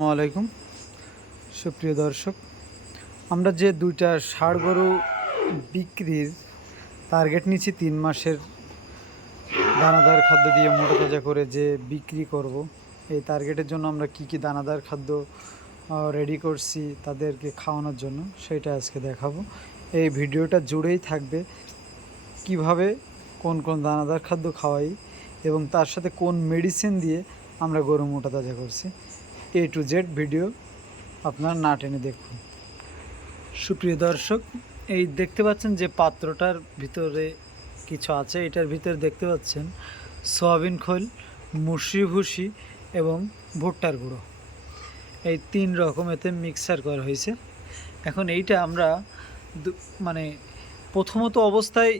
আলাইকুম। সুপ্রিয় দর্শক, আমরা যে দুইটা ষাড় গরু বিক্রির টার্গেট নিচ্ছি তিন মাসের দানাদার খাদ্য দিয়ে মোটা তাজা করে যে বিক্রি করব, এই টার্গেটের জন্য আমরা কি কি দানাদার খাদ্য রেডি করছি তাদেরকে খাওয়ানোর জন্য সেটা আজকে দেখাবো। এই ভিডিওটা জুড়েই থাকবে কীভাবে কোন কোন দানাদার খাদ্য খাওয়াই এবং তার সাথে কোন মেডিসিন দিয়ে আমরা গরু মোটা তাজা করছি। এ টু জেড ভিডিও আপনার না টেনে দেখুন। সুপ্রিয় দর্শক, এই দেখতে পাচ্ছেন যে পাত্রটার ভিতরে কিছু আছে। এটার ভিতরে দেখতে পাচ্ছেন সয়াবিন খোল মুসি ভুসি এবং ভুট্টার গুঁড়ো। এই তিন রকম এতে মিক্সার করা হয়েছে। এখন এইটা আমরা মানে প্রথমত অবস্থায়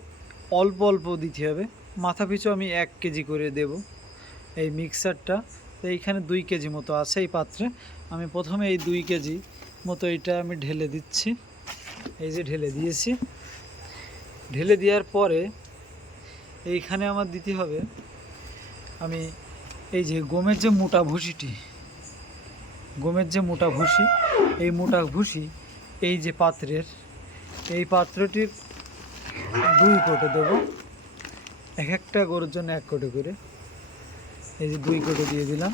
অল্প অল্প দিতে হবে। মাথা পিছু আমি এক কেজি করে দেব। এই মিক্সারটা তো এইখানে দুই কেজি মতো আছে এই পাত্রে। আমি প্রথমে এই দুই কেজি মতো এটা আমি ঢেলে দিচ্ছি। এই যে ঢেলে দিয়েছি। ঢেলে দেওয়ার পরে এইখানে আমার দিতে হবে আমি এই যে গমের যে মোটা ভুসিটি, গমের যে মোটা ভুসি, এই মোটা ভুসি এই যে পাত্রের, এই পাত্রটির দুই কোটে দেবো। এক একটা গরুর জন্য এক কোটে করে। এই যে দুই কোটো দিয়ে দিলাম।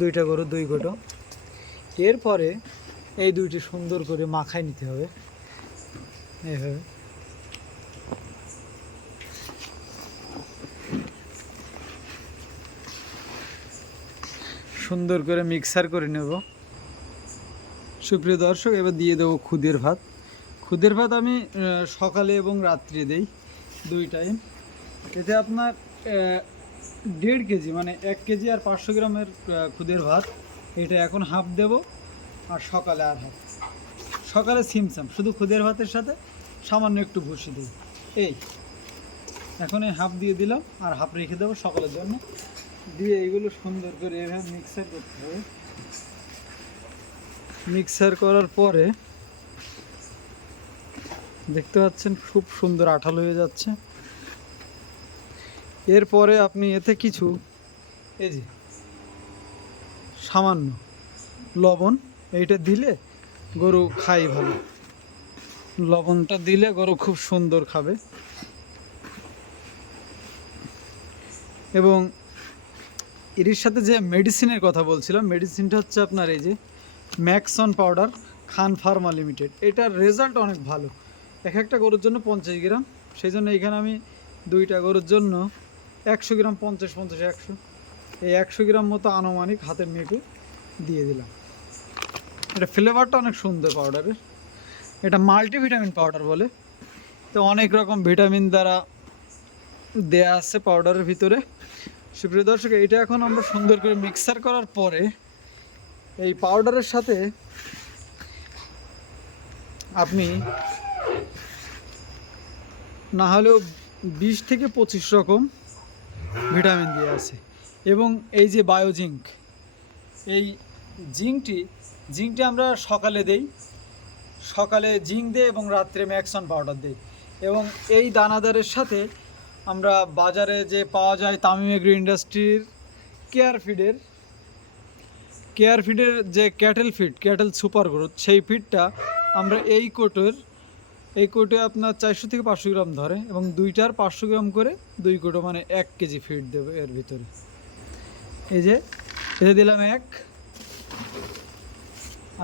দুইটা গরু, দুই কোটো। এরপরে এই দুইটি সুন্দর করে মাখায় নিতে হবে। এইভাবে। সুন্দর করে মিক্সার করে নেব। সুপ্রিয় দর্শক, এবার দিয়ে দেবো খুদের ভাত। খুদের ভাত আমি সকালে এবং রাত্রে দেই। দুই টাইম এতে আপনার দেড় কেজি মানে এক কেজি আর পাঁচশো গ্রামের খুদের ভাত। এটা এখন হাফ দেব, আর সকালে আর হাফ সকালে সিমসাম শুধু খুদের ভাতের সাথে, সামান্য একটু ভুসি দিই। এই, এখন এই হাফ দিয়ে দিলাম, আর হাফ রেখে দেবো সকালের জন্য। দিয়ে এইগুলো সুন্দর করে এভাবে মিক্সার করতে হবে। মিক্সার করার পরে দেখতে পাচ্ছেন, খুব সুন্দর আঠালো হয়ে যাচ্ছে। এরপরে আপনি এতে কিছু, এই যে, সামান্য লবণ, এইটা দিলে গরু খাই ভালো। লবণটা দিলে গরু খুব সুন্দর খাবে। এবং এর সাথে যে মেডিসিনের কথা বলছিলাম, মেডিসিনটা হচ্ছে আপনার এই যে Maxon powder, Khan pharma limited. এটার রেজাল্ট অনেক ভালো। এক একটা গরুর জন্য পঞ্চাশ গ্রাম। সেই জন্য এখানে আমি দুইটা গরুর জন্য একশো গ্রাম পঞ্চাশ পঞ্চাশ, একশো। এই একশো গ্রাম মতো আনুমানিক হাতের মেপে দিয়ে দিলাম। এটা ফ্লেভারটা অনেক সুন্দর পাউডারের এটা মাল্টিভিটামিন পাউডার বলে। তো অনেক রকম ভিটামিন দ্বারা দেয়া আছে পাউডারের ভিতরে। সুপ্রিয় দর্শক এইটা এখন আমরা সুন্দর করে মিক্সার করার পরে এই পাউডারের সাথে আপনি না হলেও বিশ থেকে পঁচিশ রকম ভিটামিন দিয়ে আছে। এবং এই যে বায়োজিঙ্ক, এই জিঙ্কটি জিঙ্কটি আমরা সকালে দেই। সকালে জিঙ্ক দেই এবং রাত্রে ম্যাক্সন পাউডার দিই। এবং এই দানাদারের সাথে আমরা বাজারে যে পাওয়া যায় তামিম এগ্রি ইন্ডাস্ট্রির কেয়ার ফিডের কেয়ার ফিডের যে cattle feed, cattle super growth, সেই ফিডটা আমরা এই কোটোর এই কোটে আপনার চারশো থেকে পাঁচশো গ্রাম ধরে এবং দুইটার পাঁচশো গ্রাম করে দুই কোটো মানে এক কেজি ফিড দেবে এর ভিতরে। এই যে এতে দিলাম এক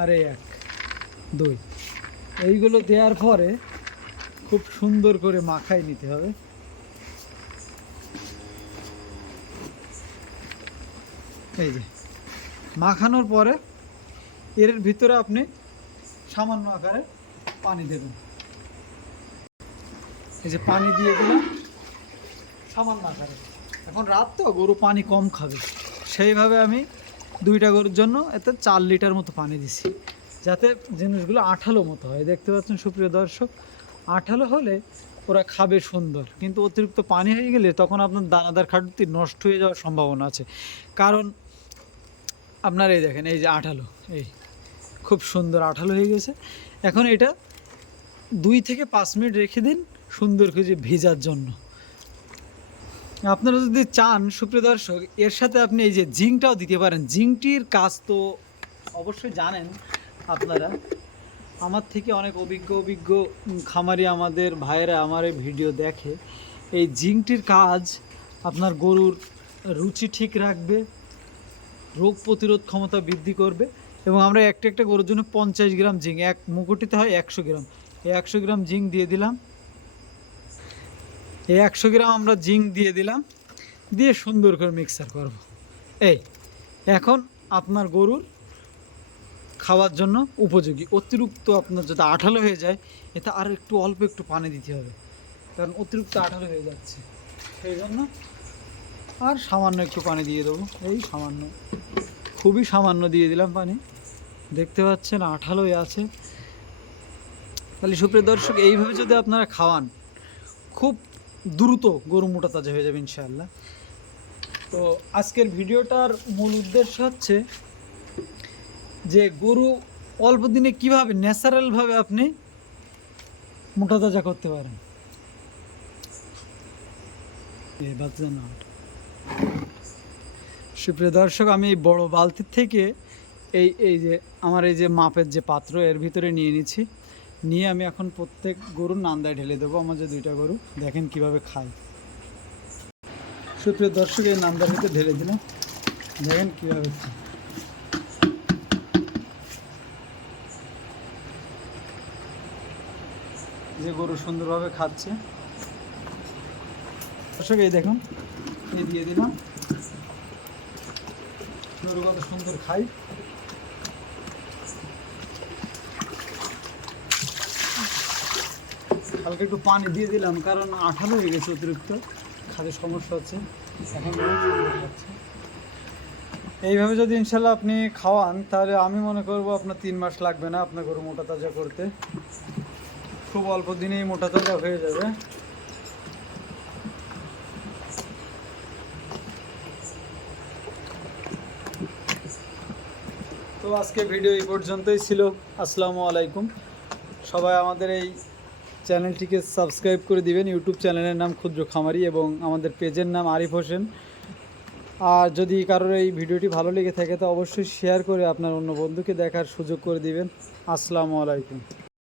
আর এই এক, দুই। এইগুলো দেওয়ার পরে খুব সুন্দর করে মাখাই নিতে হবে। এই যে, মাখানোর পরে এর ভিতরে আপনি সামান্য আকারে পানি দেবেন। এই যে পানি দিয়ে দিলাম। সামান্য আকারে। এখন রাত তো, গরু পানি কম খাবে। সেইভাবে আমি দুইটা গরুর জন্য এতে চার লিটার মতো পানি দিছি। যাতে জিনিসগুলো আঠালো মতো হয়। দেখতে পাচ্ছেন সুপ্রিয় দর্শক, আঠালো হলে ওরা খাবে সুন্দর। কিন্তু অতিরিক্ত পানি হয়ে গেলে তখন আপনার দানাদার খাদ্যটি নষ্ট হয়ে যাওয়ার সম্ভাবনা আছে। কারণ আপনার এই দেখেন, এই যে আঠালো, এই খুব সুন্দর আঠালো হয়ে গেছে। এখন এটা দুই থেকে পাঁচ মিনিট রেখে দিন। সুন্দর করে ভেজার জন্য। আপনারা যদি চান, সুপ্রিয় দর্শক, এর সাথে আপনি এই যে জিঙ্কটাও দিতে পারেন। জিঙ্কটির কাজ তো অবশ্যই জানেন আপনারা। আমার থেকে অনেক অভিজ্ঞ অভিজ্ঞ খামারি আমাদের ভাইয়েরা আমার এই ভিডিও দেখে। এই জিঙ্কটির কাজ আপনার গরুর রুচি ঠিক রাখবে, রোগ প্রতিরোধ ক্ষমতা বৃদ্ধি করবে এবং আমরা একটা একটা গরুর জন্য পঞ্চাশ গ্রাম জিঙ্ক এক মুকুটিতে হয় একশো গ্রাম। এই একশো গ্রাম জিঙ্ক দিয়ে দিলাম। এই একশো গ্রাম আমরা জিঙ্ক দিয়ে দিলাম, দিয়ে সুন্দর করে মিক্সার করব। এই, এখন আপনার গরুর খাওয়ার জন্য উপযোগী। অতিরিক্ত আপনার যদি আঠালো হয়ে যায় এতে আর একটু অল্প একটু পানি দিতে হবে, কারণ অতিরিক্ত আঠালো হয়ে যাচ্ছে। সেই জন্য আর সামান্য একটু পানি দিয়ে দেবো। এই সামান্য, খুবই সামান্য দিয়ে দিলাম পানি। দেখতে পাচ্ছেন আঠালোই আছে। তাহলে সুপ্রিয় দর্শক, এইভাবে যদি আপনারা খাওয়ান, খুব দ্রুত গরু মোটা তাজা হয়ে যাবে ইনশাআল্লাহ। তো আজকের ভিডিওটার মূল উদ্দেশ্য হচ্ছে যে গরু অল্প দিনে কীভাবে ন্যাচারালভাবে আপনি মোটা তাজা করতে পারেন। সুপ্রিয় দর্শক, আমি বড় বালতির থেকে এই এই যে, আমার এই যে মাপের যে পাত্র, এর ভিতরে নিয়ে নিচ্ছি। নিয়ে আমি এখন প্রত্যেক গরুর নান্দায় ঢেলে দেবো। আমার যে দুইটা গরু, দেখেন কীভাবে খায়। সুপ্রিয় দর্শক, এই নান্দার ভিতরে ঢেলে দিলাম। দেখেন কীভাবে খায়। যে গরু সুন্দরভাবে খাচ্ছে। দর্শক, এই দেখুন, এই দিয়ে দিলাম। গরু কত সুন্দর খাই হালকা একটু পানি দিয়ে দিলাম, কারণ আঠালো হয়ে গেছে অতিরিক্ত। খাতে সমস্যা হচ্ছে। এইভাবে যদি ইনশাল্লাহ আপনি খাওয়ান, তাহলে আমি মনে করব আপনার তিন মাস লাগবে না আপনার গরু মোটা তাজা করতে। খুব অল্প দিনেই মোটা তাজা হয়ে যাবে। তো আজকে ভিডিও এই পর্যন্তই ছিল। আসসালামু আলাইকুম। সবাই আমাদের এই চ্যানেলটিকে সাবস্ক্রাইব করে দিবেন। ইউটিউব চ্যানেলের নাম ক্ষুদ্র খামারি এবং আমাদের পেজের নাম আরিফ হোসেন। আর যদি কারোর এই ভিডিওটি ভালো লেগে থাকে, তো অবশ্যই শেয়ার করে আপনার অন্য বন্ধুকে দেখার সুযোগ করে দিবেন। আসসালামু আলাইকুম।